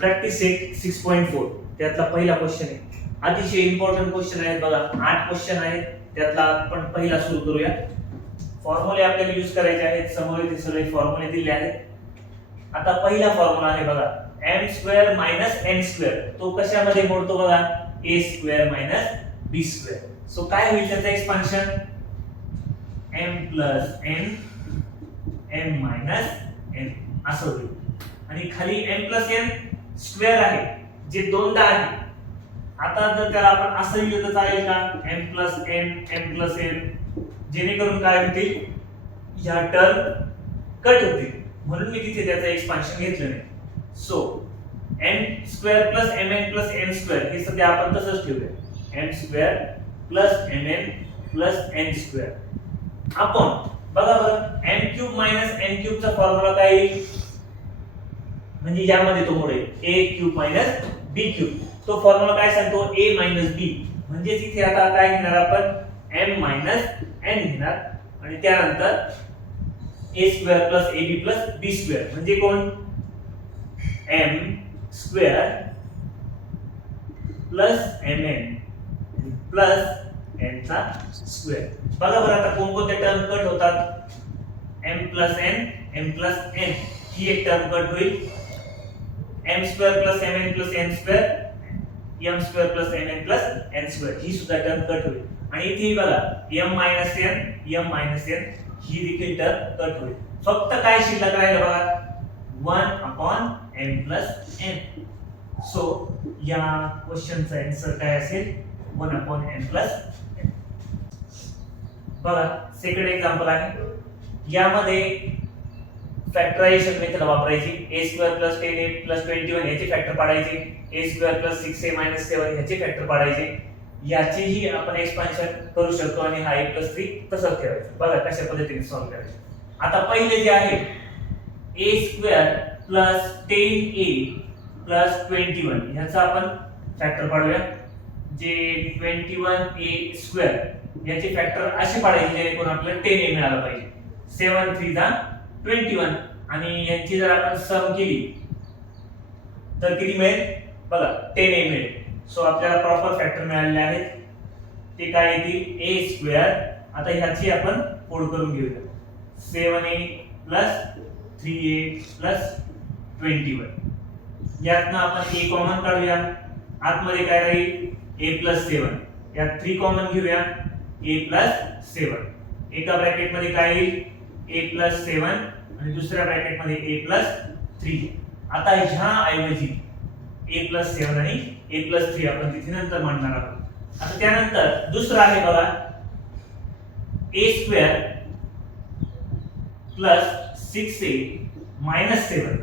Practice set 6.4 त्यातला पहिला question आहे. अतिशय इम्पॉर्टंट क्वेश्चन आहे बघा. 8 क्वेश्चन आहेत त्यातला आपण पहिला सुरू करूया. फॉर्म्युले आपल्याला यूज करायचे आहेत. समोर इथे सगळे फॉर्म्युले दिले आहेत. आता पहिला फॉर्म्युला आहे बघा m² - n². तो कशामध्ये मोडतो बघा a² - b². सो काय होईल त्याचं expansion m + n m - n असं होईल. आणि खाली m + n² आहे जे दोनदा आहे. आता जर त्याला आपण असं लिहिलं तर चालेल का m + n m + n, जेणेकरून काय होतील ह्या टर्म कट होतील. म्हणून मी तिथे त्याचं एक्सपान्शन घेतलं नाही. सो m² + mn + n² हे सध्या आपण तसंच ठेवूया. m² + mn + n². आपण बघा बरं m³ - n³ चा फॉर्म्युला काय येईल म्हणजे यामध्ये तो मोडेल a³ - b³. तो फॉर्म्युला काय सांगतो a - b. म्हणजे इथे आता काय घेणार आपण m - n घेणार आणि त्यानंतर a² + ab + b² म्हणजे कोण m² + mn + n चा स्क्वेअर. बघा बरं आता कोणकोणते टर्म कट होतात m + n m + n ही एक टर्म कट होईल. m² + mn + n² m² + mn + n² ही सुद्धा टर्म कट होईल. आणि इथे बघा m - n m - n ही देखील टर्म कट होईल. फक्त काय शिल्लक राहिलं बघा 1/m + n. सो या क्वेश्चनचा आन्सर काय असेल 1/m + n. बघा सेकंड एक्झाम्पल आहे. यामध्ये फॅक्टरायझेशन मेथड वापरायची. a² + 10a + 21 याचे फॅक्टर पाडायचे. a² + 6a - 7 याचे फॅक्टर पाडायचे. याचेही आपण एक्सपान्शन करू शकतो आणि हा a + 3 तसंच ठेवायचं. बघा कशा पद्धतीने सॉल्व्ह करायचं. आता पहिले जे आहे a² + 10a + 21 ह्याचा आपण फॅक्टर पाडूया. जे 21a² याचे फॅक्टर असे पाडायचे जेणेकरून आपल्याला 10a मिळालं पाहिजे. 7 3 जा 21 आणि यांची जर आपण सम केली तर किती मिळेल बघा 10a मिळेल. सो आपल्याला प्रॉपर फॅक्टर मिळालेले आहेत. ते काय येतील a². आता ह्याची आपण फोड करून घेऊया. 7a + 3a + 21 यातनं आपण a कॉमन काढूया. आतमध्ये काय राहील a + 7. यात 3 कॉमन घेऊया a + 7. एका ब्रॅकेट मध्ये काय येईल a + 7 आणि दुसऱ्या ब्रॅकेट मध्ये a + 3. आता ह्या ऐवजी a + 7 आणि a + 3 आपण तिथे नंतर मांडणार आहोत. आता त्यानंतर दुसरं आहे बघा a² + 6a - 7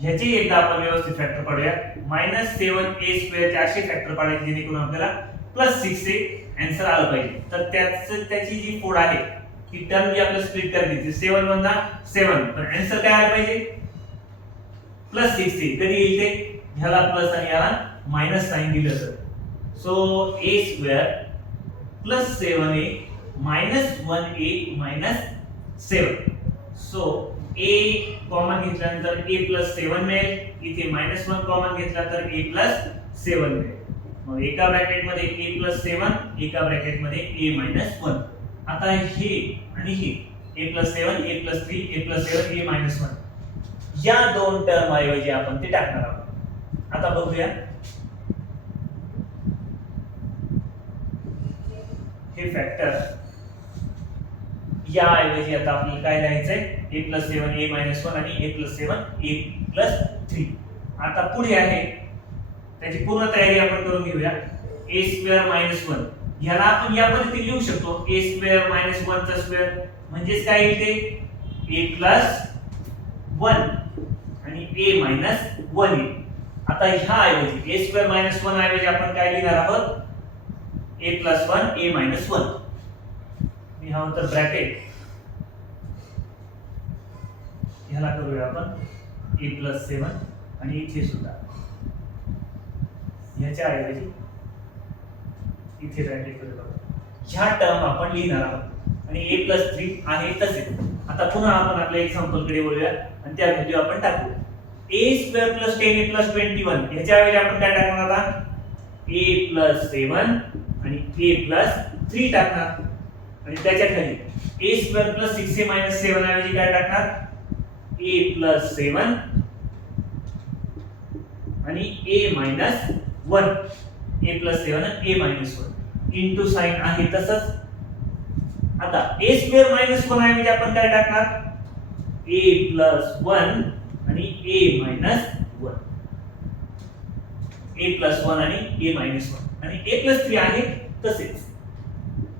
ह्याची एकदा आपण व्यवस्थित फॅक्टर पाडूया. -7a² चे असे फॅक्टर पाडायचे जेणेकरून आपल्याला +6a आन्सर आलं पाहिजे. तर त्याची जी फोड आहे ती टर्म जी आपल्याला स्प्लिट करायची 7 * 1 7 पण आन्सर काय आलं पाहिजे +6a. कधी येईल ते ह्याला प्लस आणि ह्याला मायनस साइन दिलं तर. So a² + 7a - 1a - 7. So a common घेतल्यानंतर a + 7 मिळेल. इथे -1 कॉमन घेतला तर a + 7 मिळेल. मग एका ब्रॅकेट मध्ये a + 7 एका ब्रॅकेट मध्ये a - 1. आता हे आणि हे a + 7 a + 3 a + 7 a - 1 या दोन टर्म ऐवजी आपण ते टाकणार आहोत. आता बघूया हे फॅक्टर या ऐवजी आता आपल्याला काय लिहायचंय a + 7 a - 1 आणि a + 7 a + 3. आता पुढे आहे त्याची पूर्ण तयारी आपण करून घेऊया. a² - 1 ह्याला आपण या पद्धतीने लिहू शकतो a² - 1 चा स्क्वेअर म्हणजे काय येईल ते a + 1 आणि a - 1 येईल. आता ह्या ऐवजी a² - 1 ऐवजी आपण काय लिहिणार आहोत a + 1 a - 1. मी हा तर ब्रॅकेट ह्याला करूया आपण a + 7 आणि इथे सुद्धा ह्याच्या ऐवजी इथे ब्रॅकेट करूया. ह्या टर्म आपण लिहिणार आहोत आणि a + 3 आहे तसे. आता पुन्हा आपण आपल्या एक्झाम्पल कडे वळूया आणि त्या व्हॅल्यू आपण टाकूया. a square plus 10a plus 21 ह्याच्या ऐवजी आपण काय टाकणार आता a प्लस 7 आणि a प्लस 3 टाकणार आणि त्याच्या खाली a square plus 6a minus 7 ऐवजी काय टाकणार a प्लस 7 आणि a मायनस 1 a प्लस 7 आणि a मायनस 1 इनटू साइन आहे तसंच आता a स्क्वेअर मायनस 1 ऐवजी आपण काय टाकणार a प्लस 1 आणि a मायनस 1 a प्लस 1 आणि a मायनस 1 आणि a प्लस 3 आहे तसेच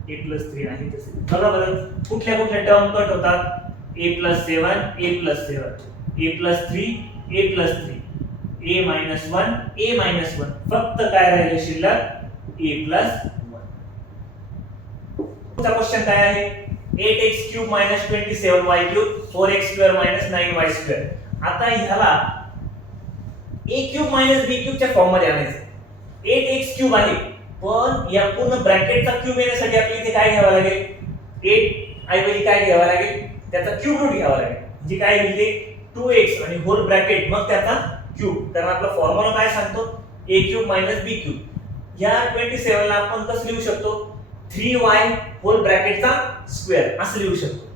a प्लस 3 आहे तसेच बघा बरं कुठल्या कुठल्या टर्म कट होतात a plus 7 a plus 7 a plus 3 a plus 3 a minus 1 a minus 1 फक्त काय राहिले शिल्लक a प्लस 1 पुढचा क्वेश्चन काय आहे 8x cube minus 27y cube 4x square minus 9y square आता ह्याला a cube minus b cube च्या फॉर्म मध्ये आणायचं 8x क्यूब आहे पण या पूर्ण ब्रॅकेटचा क्यूब येण्यासाठी आपल्याला इथे काय घ्यावं लागेल 8 ऐवजी काय घ्यावं लागेल त्याचा क्यूब रूट घ्यावा लागेल म्हणजे काय होईल ते 2x आणि होल ब्रॅकेट मग त्याचा क्यूब कारण आपला फॉर्म्युला काय सांगतो a cube minus b cube या 27 ला आपण कसं लिहू शकतो 3y होल ब्रॅकेटचा स्क्वेअर असं लिहू शकतो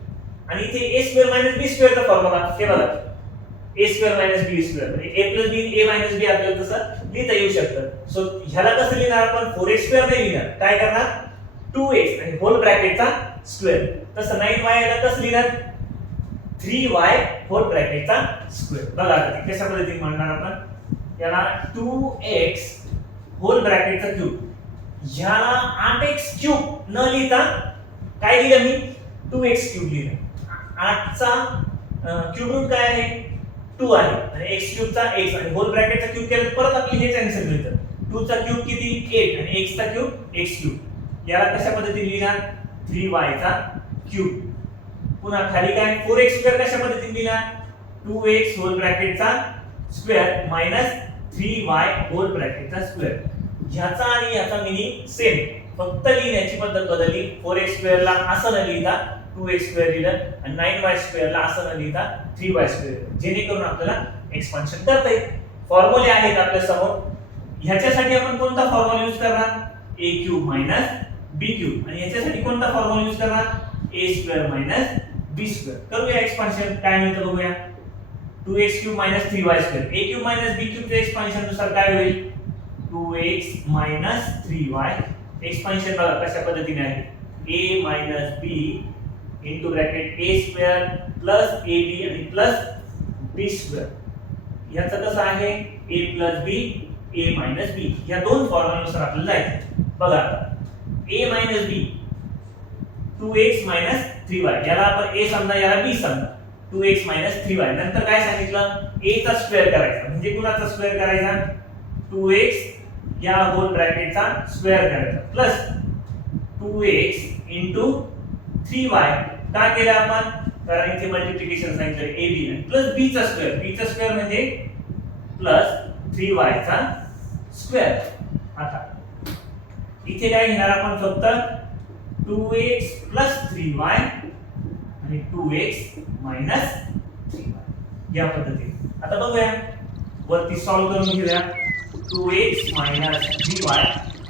आणि इथे a square minus b square चा फॉर्म्युला हे बघा a square minus b square म्हणजे a plus b a minus b आपल्याला तसं लिहिता येऊ शकतं सो ह्याला कसं लिहिणार आपण 4x स्क्वेअर नाही लिहिणार काय करणार 2x आणि होल ब्रॅकेटचा स्क्वेअर तसं 9y ला कसं लिहिणार 3y होल ब्रॅकेटचा स्क्वेअर बघा आता कशा पद्धतीने म्हणणार आपण याला 2x होल ब्रॅकेटचा क्यूब ह्याला 8x क्यूब न लिहिता काय लिहिलं मी 2x क्यूब लिहिलं 8 चा क्यूब रूट काय आहे 2 आहे आणि x क्यूब चा x आणि होल ब्रॅकेटचा क्यूब केलं तर परत आपली हेच आन्सर मिळतं 2 चा क्यूब किती 8 आणि x चा क्यूब x क्यूब याला कशा पद्धतीने लिहिणार 3y चा क्यूब पुन्हा खाली काय 4x स्क्वेअर कशा पद्धतीने लिहिणार 2x होल ब्रॅकेटचा स्क्वेअर मायनस 3y होल ब्रॅकेटचा स्क्वेअर ह्याचा आणि ह्याचा मीनिंग सेम फक्त लिहिण्याची पद्धत बदलली 4x स्क्वेअर ला असं न लिहिता 2x स्क्वेअर लिहिलं आणि 9y स्क्वेअर ला असं न लिहिता 3y स्क्वेअर जेणेकरून आपल्याला एक्सपान्शन करता येईल फॉर्म्युले आहेत आपल्या समोर ह्याच्यासाठी आपण कोणता फॉर्म्युला यूज करणार a cube minus b cube आणि ह्याच्यासाठी कोणता फॉर्म्युला यूज करणार a square minus b square करूया एक्सपान्शन काय मिळतं बघूया 2x cube minus 3y square a cube minus b cube चे एक्सपान्शन नुसार काय होईल 2x मायनस 3y एक्सपान्शन बघा कशा पद्धतीने आहे a minus b into bracket a square plus ab आणि प्लस b स्क्वेअर याचं कसं आहे a plus b a minus b या दोन फॉर्म्युलानुसार आपल्याला जायचं बघा a minus b 2x minus 3y याला आपण a समजा याला b समजा 2x मायनस 3y नंतर काय सांगितलं a चा स्क्वेअर करायचा म्हणजे कुणाचा स्क्वेअर करायचा 2x या होल ब्रॅकेटचा स्क्वेअर करायचा प्लस 2x इनटू 3y का केलं आपण कारण इथे मल्टिप्लिकेशन सांगितलं ab आणि प्लस b चा स्क्वेअर म्हणजे प्लस 3y चा स्क्वेअर आता इथे काय घेणार आपण फक्त 2x प्लस 3y आणि 2x मायनस 3y या पद्धतीने आता बघूया वरती सॉल्व करून घेऊया 2x minus 3y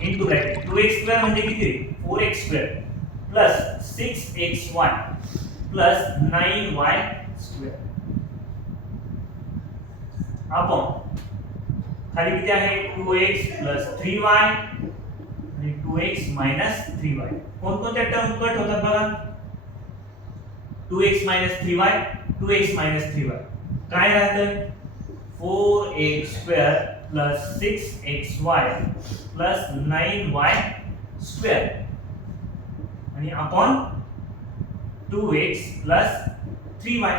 into bracket 2x square म्हणजे किती 4x square plus 6xy plus 9y square आपण खाली किती आहे 2x प्लस 3y आणि 2x मायनस 3y कोणकोणत्या टर्म कट होतात बघा 2x minus 3y 2x minus 3y काय राहतं 4x square plus 6xy plus 9y square आणि upon 2x plus 3y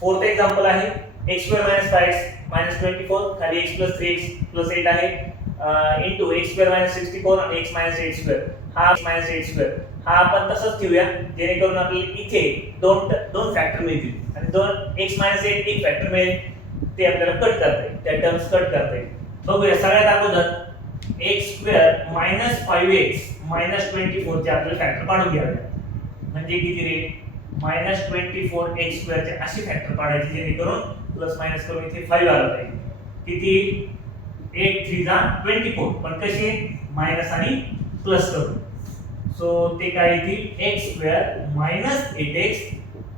fourth example आहे x square minus 5x minus 24 खाली x plus 3x plus 8 आहे into x square minus 64 आणि x minus 8 square हा x minus 8 square हा आपण तसंच ठेवूया जेणेकरून आपल्याला इथे दोन फॅक्टर मिळतील आणि दोन x मायनस 8 एक फॅक्टर मिळेल ते आपल्याला कट करता येईल त्या टर्म्स कट करता येईल बघूया सगळ्यात अगोदर x square minus 5x minus 24 चे आपल्याला फॅक्टर काढून घ्यावे म्हणजे किती रे -24x² चे असे फॅक्टर पाडायचे जेणेकरून प्लस मायनस करून इथे 5 आलं पाहिजे. किती 8 3 जा 24 पण कसे मायनस आणि प्लस करून. सो ते काय येतील x² - 8x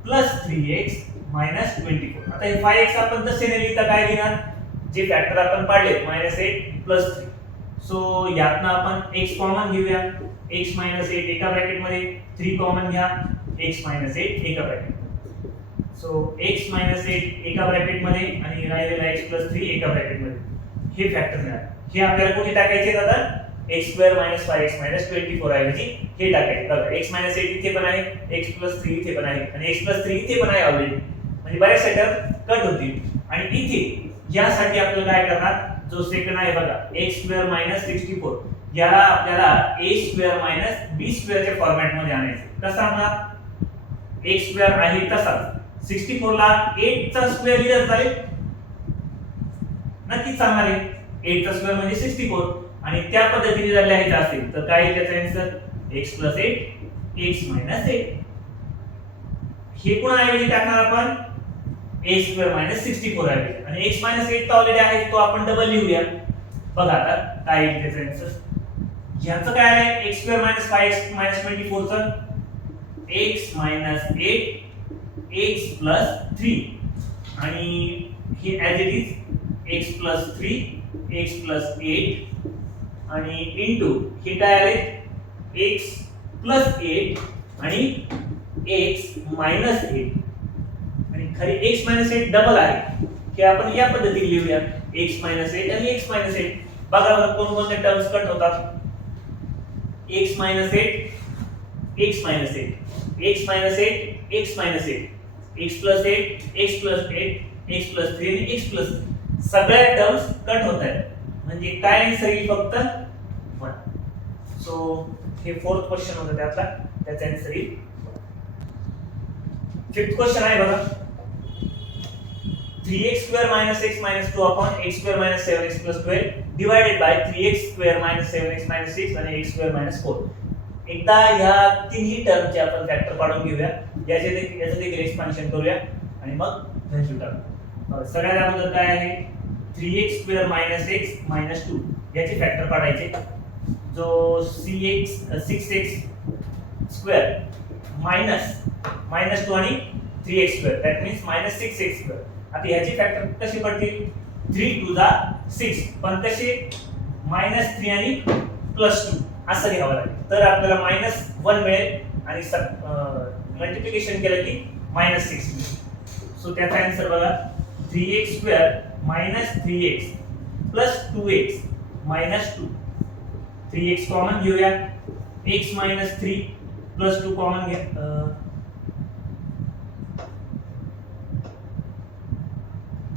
+ 3x - 24. आता हे 5x आपण तसे नाही लिहिता काय लिहिणार जे फॅक्टर आपण पाडले -8 + 3. सो यातनं आपण x कॉमन घेऊया. x - 8 एका ब्रॅकेट मध्ये 3 कॉमन घ्या x - 8 एका ब्रॅकेट मध्ये. सो x - 8 एका ब्रॅकेट मध्ये आणि राहिलेला x + 3 एका ब्रॅकेट मध्ये. हे फॅक्टर मिळाले. हे आपल्याला कुठे टाकायचे दादा x² - 5x - 24 ऐवजी हे टाकायचे. बघा x - 8 इथे पण आहे, x + 3 इथे पण आहे आणि x + 3 इथे पण आहे ऑलरेडी. म्हणजे बरेच टर्म कट होतील आणि इथे यासाठी आपल्याला काय करणार जो सेकंड आहे बघा x² - 64 याला आपल्याला a² - b² च्या फॉर्मॅट मध्ये आणायचं. कसा आणणार x² आहे तसाच 64 ला 8 चा स्क्वेअर लिहिलं चालेल नक्कीच चालणार आहे. 8 चा स्क्वेअर म्हणजे 64 आणि त्या पद्धतीने जर लिहायचं असेल तर काय त्याचा आन्सर x + 8 x - 8. हे पुन्हा ऐवजी टाकणार आपण a² - 64 ऐवजी आणि x - 8 तर ऑलरेडी आहे तो आपण डबल लिहूया. बघा आता काय येईल त्याचा आन्सर. ह्याचं काय आहे x² - 5x - 24 चं x - 8 x + 3 आणि हे as it is x + 3 x + 8 आणि इनटू हे काय आले x + 8 आणि x - 8 आणि खरी x - 8 डबल आहे की आपण या पद्धतीने लिहूया x - 8 आणि x - 8. बघा बरं कोणकोणते टर्म्स कट होतात. x - 8 x - 8 x - 8 x - 8 x + 8 x + 8 x + 3 आणि x + 3 सगळ्या टर्म्स कट होत आहेत. म्हणजे काय आन्सर येईल फक्त 1. सो हे फोर्थ क्वेश्चन होता त्यातला त्याचा आन्सर येईल. फिफ्थ क्वेश्चन आहे बघा 3x² - x - 2 upon x² - 7x + 12 divided by 3x² - 7x - 6 आणि x² - 4. एकदा ह्या तिन्ही टर्मचे आपण फॅक्टर पाडून घेऊया. याचे देखील एक्सपान्शन करूया आणि मग व्हॅल्यू टाकू. सगळ्यात अगोदर काय आहे 3x² - x - 2 याचे फॅक्टर पाडायचे. जो 6x² -2 आणि 3x² that means -6x². आता ह्याचे फॅक्टर कसे पडतील 3 2 जा 6 पण कसे -3 आणि +2 असं घ्यावं लागेल तर आपल्याला -1 मिळेल आणि मल्टिप्लिकेशन केलं की -6 मिळेल. सो त्याचा आन्सर बघा 3x² - 3x + 2x - 2. 3x common घेऊया x - 3 + 2 कॉमन घ्या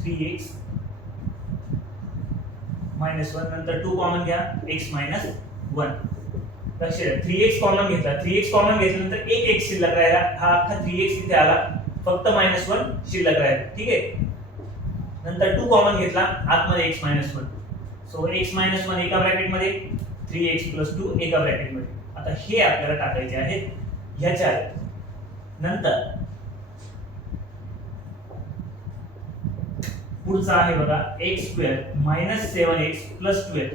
3x - 1 नंतर 2 कॉमन घ्या x - 1. लक्ष द्या 3x कॉमन घेतला 3x कॉमन घेतल्यानंतर एक x शिल्लक राहिला हा अख्खा 3x इथे आला फक्त -1 शिल्लक राहिला. ठीक आहे. नंतर 2 कॉमन घेतला आतमध्ये x - 1. सो x - 1 एका ब्रॅकेट मध्ये 3x + 2 एका ब्रॅकेट मध्ये. आता हे आपल्याला टाकायचे आहेत ह्याच्या नंतर पुढचा आहे बघा x² - 7x + 12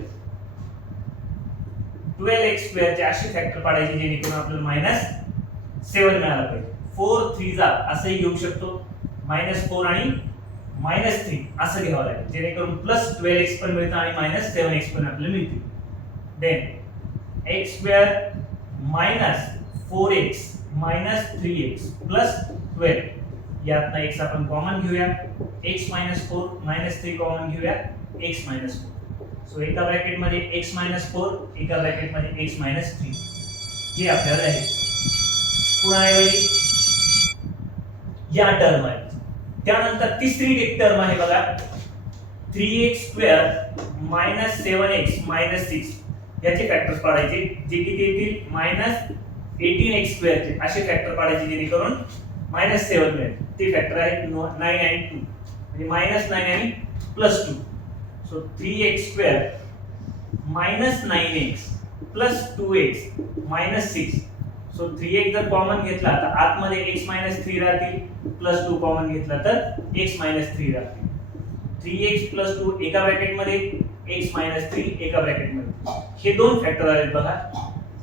12x² चे असे फॅक्टर पाडायचे जेणेकरून आपल्याला -7 मिळाला पाहिजे. 4 3 जा असंही घेऊ शकतो -4 आणि -3 असं घ्यावं लागेल जेणेकरून +12x पण मिळतं आणि -7x पण आपल्याला मिळते. देन x² - 4x - 3x + 12 यातनं x आपण कॉमन घेऊया x - 4 - 3 कॉमन घेऊया x - 4. सो एका ब्रॅकेट मध्ये x - 4 एका ब्रॅकेट मध्ये x - 3 हे आपल्याला आहे. पुन्हा ऐवजी या टर्म आहे. त्यानंतर तिसरी एक टर्म आहे बघा 3x² - 7x - 6 याचे फॅक्टर्स पाडायचे जे किती येतील -18x² चे असे फॅक्टर पाडायचे जेणेकरून -7 मिळेल. ते फॅक्टर आहे 9 आणि 2 म्हणजे -9 आणि +2. So 3x² - 9x + 2x - 6. So 3x जर कॉमन घेतला तर आतमध्ये x मायनस 3 राहतील प्लस 2 कॉमन घेतला तर x मायनस 3 राहतील. 3x प्लस 2 एका ब्रॅकेटमध्ये, x मायनस 3 एका ब्रॅकेटमध्ये. हे दोन फॅक्टर आहेत बघा,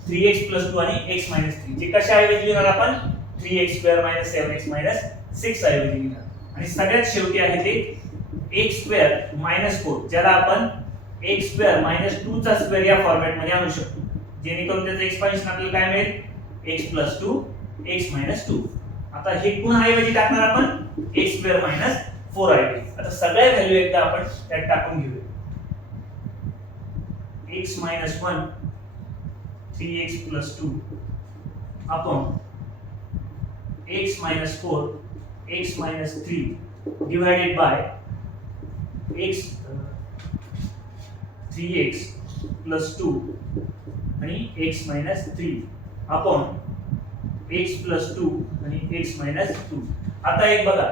3x प्लस 2 आणि x मायनस 3. जे कशा ऐवजी लिहिणार आपण 3x square minus 7x minus 6 ऐवजी लिहिणार. आणि सगळ्यात शेवटी आहे ते x स्क्वेअर मायनस 4, ज्याला आपण x स्क्वेअर मायनस 2 चा स्क्वेअर या फॉर्मॅट मध्ये आणू शकतो, जेणेकरून त्याचं एक्सपान्शन आपल्याला काय मिळेल x प्लस 2 x मायनस 2. आता हे पुन्हा ऐवजी टाकणार आपण x स्क्वेअर मायनस 4 ऐवजी. आता सगळ्या व्हॅल्यू एकदा आपण त्यात टाकून घेऊया. x minus 1 3x plus 2 upon x minus 4 x minus 3 divided by x 3x plus 2 आणि x minus 3 upon x plus 2 आणि x minus 2. आता एक बघा,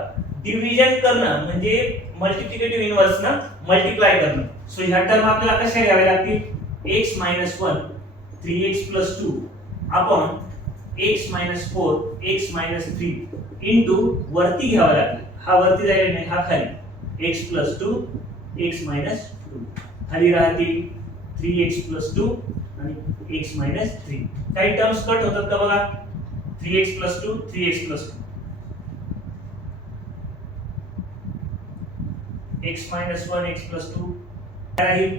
डिव्हिजन करणं म्हणजे मल्टिप्लिकेटिव्ह इन्व्हर्स ना मल्टिप्लाय करणं. सो ह्या टर्म आपल्याला कशा घ्याव्या लागतील, x minus 1 3x plus 2 upon x minus 4 x minus 3 into वरती घ्यावा लागेल. हा वरती जाईल नाही, हा खाली x plus 2 x minus 2. खाली राहतील 3x plus 2 आणि x minus 3. काही टर्म्स कट होतात का बघा, 3x plus 2 3x plus 2 x minus 1 x plus 2 राहील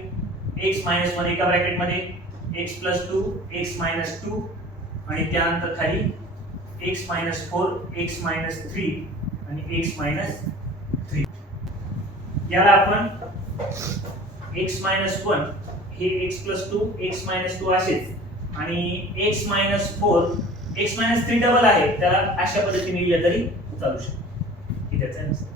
x minus 1 एका ब्रॅकेट मध्ये, x plus 2 x minus 2 आणि त्यानंतर खाली x minus 4 x minus 3 आणि x minus 3. याला आपण x minus 1 हे x plus 2 x minus 2 असेच आणि x minus 4 x minus 3 double आहे, त्याला अशा पद्धतीने लिहिलं तरी चालू शकतं. ही त्याचा आन्सर.